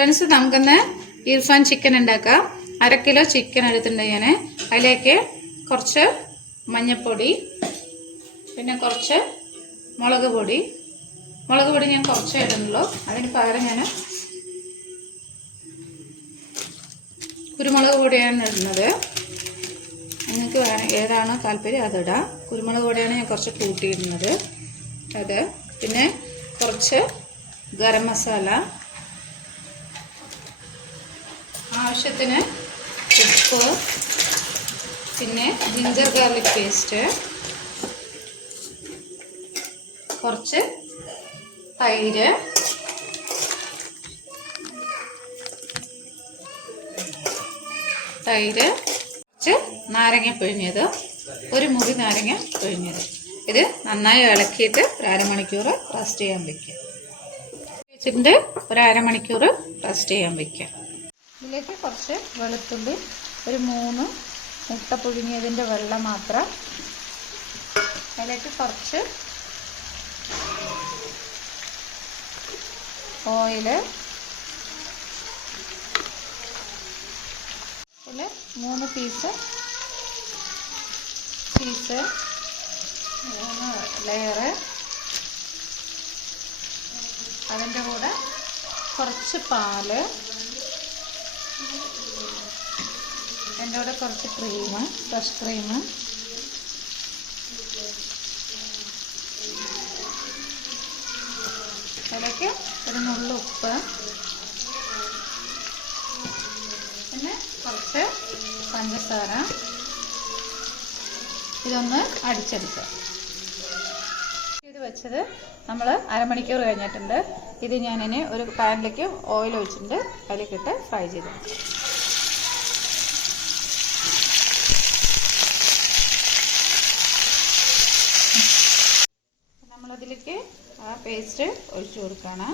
Friends, നമുക്കൊന്ന് Irfan chicken ഉണ്ടാക്കാം. 1/2 kilo chicken എടുത്തിട്ടുണ്ട് ഞാൻ. അതിലേക്ക് കുറച്ച് മഞ്ഞൾപ്പൊടി, പിന്നെ കുറച്ച് മുളക് പൊടി ഞാൻ കുറച്ചേ ഇടുന്നുള്ളൂ. അതിന് പകരം ഞാൻ കുരുമുളക് പൊടിയാണ് ഇടുന്നത്. നിങ്ങൾക്ക് ഏതാണോ താല്പര്യം അതിടാം. കുരുമുളക് പൊടിയാണ് ഞാൻ കുറച്ച് കൂട്ടിയിടുന്നത്. അത് പിന്നെ കുറച്ച് ഗരം മസാല, ആവശ്യത്തിന് ഉപ്പ്, പിന്നെ ജിഞ്ചർ ഗാർലിക് പേസ്റ്റ്, കുറച്ച് തൈര്, കുറച്ച് നാരങ്ങ പിഴിഞ്ഞത്, ഒരു മുറി നാരങ്ങ പിഴിഞ്ഞത്. ഇത് നന്നായി ഇളക്കിയിട്ട് ഒരു അരമണിക്കൂർ റെസ്റ്റ് ചെയ്യാൻ വയ്ക്കുക. വെച്ചിട്ട് ഒരു അരമണിക്കൂർ റെസ്റ്റ് ചെയ്യാൻ വയ്ക്കുക. ഇതിലേക്ക് കുറച്ച് വെളുത്തുള്ളി, ഒരു 3 മുട്ട പുഴുങ്ങിയതിൻ്റെ വെള്ളം മാത്രം. അതിലേക്ക് കുറച്ച് ഓയില്, ഇതിൽ 3 പീസ് 3 ലെയറ്. അതിൻ്റെ കൂടെ കുറച്ച് പാല്, അതിൻ്റെ കൂടെ കുറച്ച് ക്രീം, ഫ്രഷ് ക്രീം, അതിലേക്ക് ഒരു നുള്ളു ഉപ്പ്, പിന്നെ കുറച്ച് പഞ്ചസാര. ഇതൊന്ന് അടിച്ചെടുക്കുക. ഇത് വെച്ചത് നമ്മൾ അരമണിക്കൂർ കഴിഞ്ഞിട്ടുണ്ട്. ഇത് ഞാനിനി ഒരു പാനിലേക്ക് ഓയിൽ ഒഴിച്ചിട്ടുണ്ട്. അതിലേക്കിട്ട് ഫ്രൈ ചെയ്ത് നമ്മളതിലേക്ക് ആ പേസ്റ്റ് ഒഴിച്ചു കൊടുക്കണം.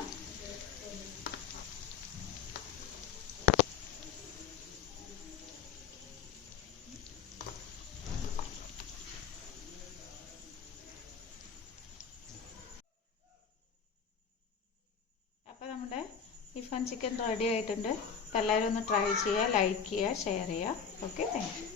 അപ്പോൾ നമ്മുടെ ഇർഫാൻ ചിക്കൻ റെഡി ആയിട്ടുണ്ട്. അപ്പോൾ എല്ലാവരും ഒന്ന് ട്രൈ ചെയ്യുക, ലൈക്ക് ചെയ്യുക, ഷെയർ ചെയ്യുക. Okay, thank you.